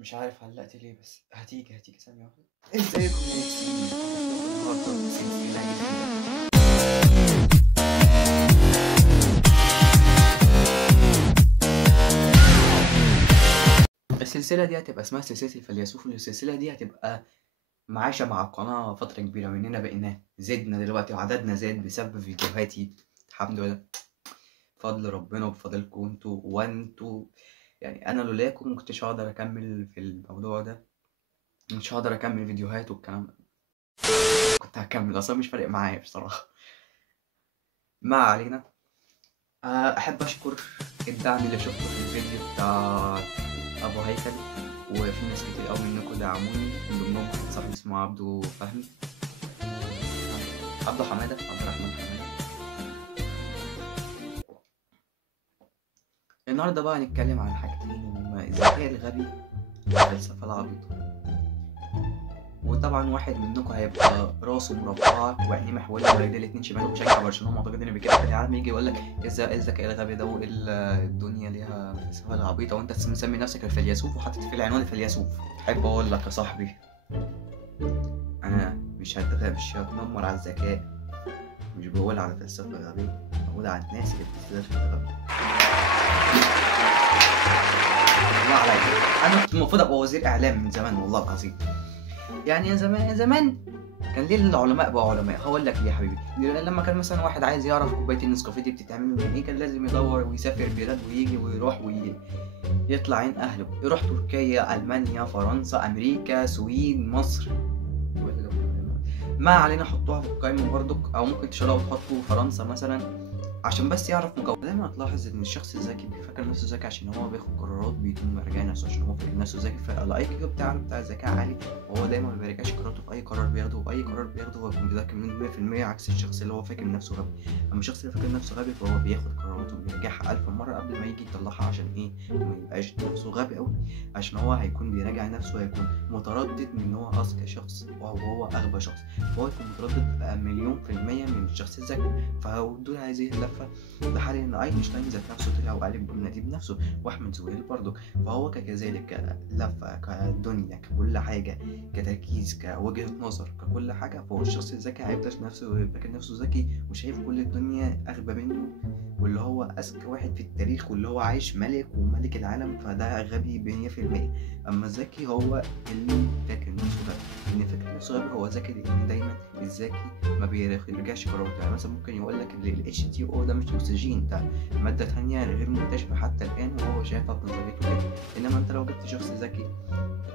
مش عارف علقت ليه، بس هتيجي ثانية واحدة. ازيكم يا نفسيين؟ النهارده سلسلة جديدة. السلسلة دي هتبقى اسمها سلسلة الفيلسوف، والسلسلة دي هتبقى معاشة مع القناة فترة كبيرة مننا، بقينا زدنا دلوقتي وعددنا زاد بسبب فيديوهاتي. الحمد لله، بفضل ربنا وبفضلكم وانتوا يعني. انا لولاكم مكنتش هقدر اكمل في الموضوع ده، مش هقدر اكمل فيديوهات والكلام ده. كنت هكمل اصلا، مش فارق معايا بصراحة. ما علينا. احب اشكر الدعم اللي شفته في الفيديو بتاع ابو هيكل، وفي ناس كتير قوي منكم دعموني، من ضمنهم واحد صاحبي اسمه عبده فهمي، عبد الرحمن حماده. النهارده بقى هنتكلم عن حاجتين، هما الذكاء الغبي والفلسفه العبيطه. وطبعا واحد منكم هيبقى راسه مربعه وعينيه محوله ويديه الاتنين شمال ومشجع برشلونه، معتقد ان بكده في العالم، يجي يقول لك ايه الذكاء الغبي ده، وايه الدنيا ليها فلسفه العبيطه، وانت مسمي نفسك الفيلسوف وحاطط في العنوان الفلسوف. احب اقول لك يا صاحبي، انا مش هتنمر على الذكاء، مش بقول على فلسفه غبيه، بقول على الناس اللي بتستدرس الغبي. الله عليا، انا كنت المفروض ابقى وزير اعلام من زمان والله العظيم. يعني زمان كان ليه العلماء بقوا علماء؟ هقول لك ليه يا حبيبي. لما كان مثلا واحد عايز يعرف كوبايه النسكافيه دي بتتعمل من ايه، كان لازم يدور ويسافر بلاد ويجي ويروح يطلع عين اهله، يروح تركيا، المانيا، فرنسا، امريكا، سويد، مصر. ما علينا، حطوها في القائمه برضك، او ممكن تشيلوها وتحطوا فرنسا مثلا، عشان بس يعرف مكون. دايما هتلاحظ ان الشخص الذكي بيفكر نفسه ذكي عشان هو بياخد قرارات بدون ما يراجع نفسه، عشان هو فاكر نفسه ذكي، فالاي كيو بتاع الذكاء عالي، وهو دايما ما بيراجعش قراراته في اي قرار بياخده، واي قرار بياخده هو بيكون متذكر منه 100%، عكس الشخص اللي هو فاكر نفسه غبي. اما الشخص اللي فاكر نفسه غبي فهو بياخد قراراته وبيراجعها 1000 مره قبل ما يجي يطلعها، عشان ايه؟ ما يبقاش نفسه غبي قوي، عشان هو هيكون بيراجع نفسه، هيكون متردد من ان هو اذكى شخص وهو اغبى شخص، فهو يكون متردد مليون في المية من الشخص الذكي. فدول هذه اللفة لحد ان اينشتاين ذات نفسه طلع وقال الجملة دي بنفسه، واحمد زويل برضه. فهو كذلك كلفة، كدنيا، ككل حاجة، كتركيز، كوجهة نظر، ككل حاجة، فهو الشخص الذكي هيفضل نفسه فاكر نفسه ذكي وشايف كل الدنيا اغبى منه، واللي هو اذكى واحد في التاريخ، واللي هو عايش ملك وملك العالم، فده غبي 100%. اما الذكي هو اللي فاكر نفسه غبي، اللي فاكر نفسه غبي هو ذكي، لان دايما الذكي ما بيرجعش قراراته. يعني مثلا ممكن يقول لك ال H2O ده مش اكسجين، ده مادة تانية غير مكتشفة حتى الآن، وهو شايفها بنظريته كده. إنما أنت لو جبت شخص ذكي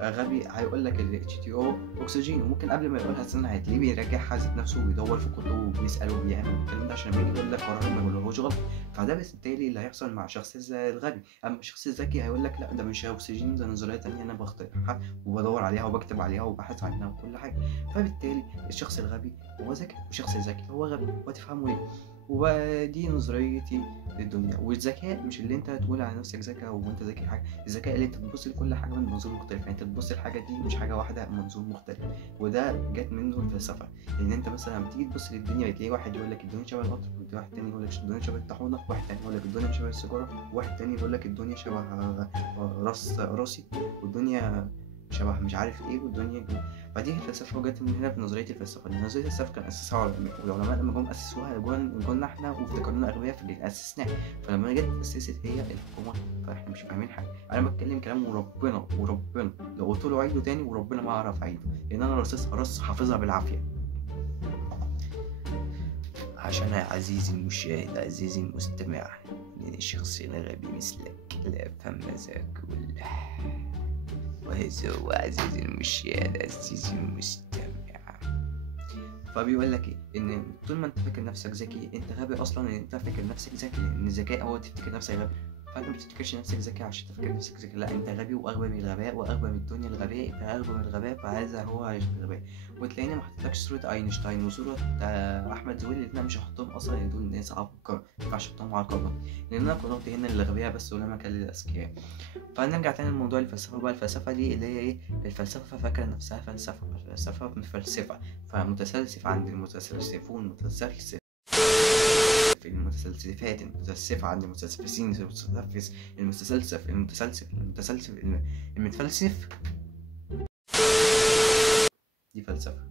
غبي هيقول لك ال H2O أكسجين، وممكن قبل ما يقولها سنة هتلاقيه بيراجعها ذات نفسه ويدور في كتبه وبيسأل وبيعمل الكلام ده، عشان لما يجي يقول لك قرار ما يقولهوش غلط. فده بالتالي اللي هيحصل مع الشخص الغبي. أما الشخص الذكي هيقول لك لا، ده مش أكسجين، ده نظرية تانية أنا بخترعها وبدور عليها وبكتب عليها وبحث عنها وكل حاجة. فبالتالي الشخص الغبي هو ذكي، والشخص الذكي هو غبي، وهتفهموا ليه. ودي نظريتي للدنيا. والذكاء مش اللي انت تقول على نفسك ذكي وانت ذكي حاجه، الذكاء اللي انت تبص لكل حاجه من منظور مختلف، يعني انت تبص الحاجه دي مش حاجه واحده، منظور مختلف. وده جت منه الفلسفه، لان انت مثلا لما تيجي تبص للدنيا بتلاقي واحد يقول لك الدنيا شبه القطر، واحد تاني يقول لك الدنيا شبه الطاحونه، واحد تاني يقول لك الدنيا شبه السيجاره، واحد تاني يقول لك الدنيا شبه راسي، والدنيا شبه مش عارف ايه، والدنيا. فدي الفلسفه جت من هنا بنظريه الفلسفه. نظريه الفلسفه كان اسسها علماء، والعلماء لما جم اسسوها جولنا احنا وافتكرنا اغبياء في اللي اسسناها، فلما جت اسست هي الحكومه فاحنا مش فاهمين حاجه. انا بتكلم كلام وربنا لو قلت له عيده تاني وربنا ما اعرف اعيده، لان انا رص حافظها بالعافيه. عشان يا عزيزي المشاهد، عزيزي المستمع، ان الشخص الغبي مثلك لا فهم ذاك وهذا هو عزيزي المشاهد، عزيزي المستمع. فبيقول لك ايه؟ ان طول ما انت فاكر نفسك ذكي انت غبي اصلا، ان انت فاكر نفسك ذكي، لان الذكاء هو تفتكر نفسك غبي. فانت ما تفتكرش نفسك ذكي عشان تفكر نفسك ذكي، لا، انت غبي واغبى من الغباء واغبى من الدنيا الغباء، انت اغبى من الغباء، فهذا هو الغباء. وتلاقيني ما حطيتلكش صوره اينشتاين وصوره احمد زويل، اللي انا مش هحطهم اصلا، دول ناس عبقرة، ما ينفعش احطهم على القائمه، لان انا قررت هنا للغبياء بس ولا مكان للاذكياء. فنرجع تاني لموضوع الفلسفه بقى. الفلسفه دي اللي هي ايه؟ الفلسفه فاكره نفسها فلسفه، الفلسفه متفلسفه، فمتسلسف عند المتسلسفون، متسلسف المتسلسفات، المتسلسفة، عندي المتسلسفين، المتسلسف، المتسلسف، المتفلسف. دي فلسفة.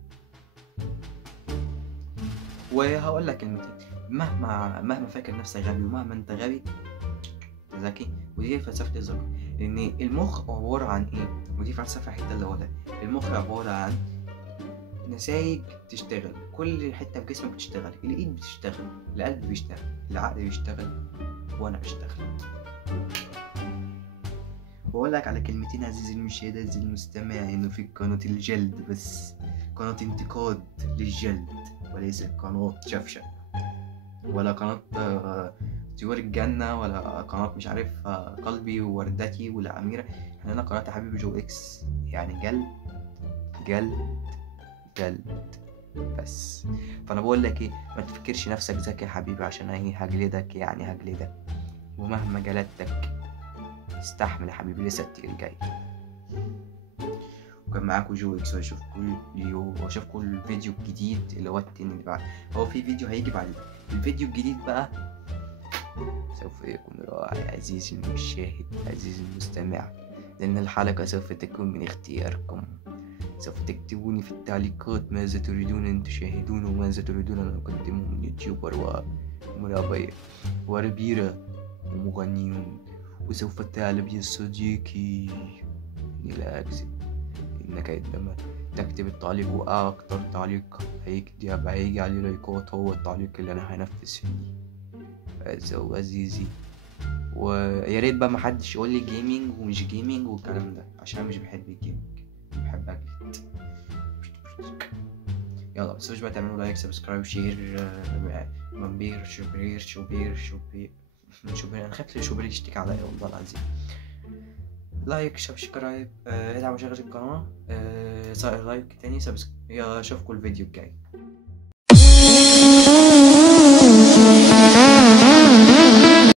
وهقول لك كلمتين، مهما فاكر نفسك غبي، ومهما انت غبي ذكي. ودي فلسفة الذكاء، ان المخ عبارة عن ايه، ودي فلسفة حتة اللي هو ده. المخ عبارة عن نسايج تشتغل، كل حتة في جسمك بتشتغل، الايد بتشتغل، القلب بيشتغل، العقل بيشتغل، وانا بشتغل. بقول لك على كلمتين عزيزي المشاهد، عزيزي المستمع، انه في قناة الجلد بس، قناة انتقاد للجلد، وليس قناة شفشة، ولا قناة طيور الجنة، ولا قناة مش عارف قلبي ووردتي والأميرة. احنا هنا قناة حبيبي جو اكس، يعني جلد جلد جلد بس. فانا بقول لك ايه، ما تفكرش نفسك ذكي يا حبيبي، عشان ايه هجلدك، يعني هجلدك. ومهما جلدتك استحمل يا حبيبي، لسه التقيل الجاي. وكان معاكم جو اكس، واشوفكم الفيديو الجديد اللي هو التاني اللي بعد. هو في فيديو هيجي بعد الفيديو الجديد بقى، سوف يكون رائع عزيزي المشاهد، عزيزي المستمع، لأن الحلقة سوف تكون من اختياركم. سوف تكتبوني في التعليقات ماذا تريدون أن تشاهدون، وماذا تريدون أن أقدمه من يوتيوبر ومرابية وربيرة ومغنيون. وسوف تعلم يا صديقي إني لا أكذب، إنك عندما تكتب التعليق وأكتر تعليق هيجي عليه لايكات هو التعليق اللي أنا هنفذ فيه. هذا هو عزيزي. ويا ريت بقى محدش يقول لي جيمنج ومش جيمنج والكلام ده، عشان انا مش بحب الجيمنج، بحب اجلد. يلا متنسوش بقى تعملوا لايك، سبسكرايب، شير، منبير، شوبير. انا خايف شوبير يشتكي عليا والله العظيم. لايك، سبسكرايب، ادعموا شغل القناه، لايك تاني، اشوفكم الفيديو الجاي.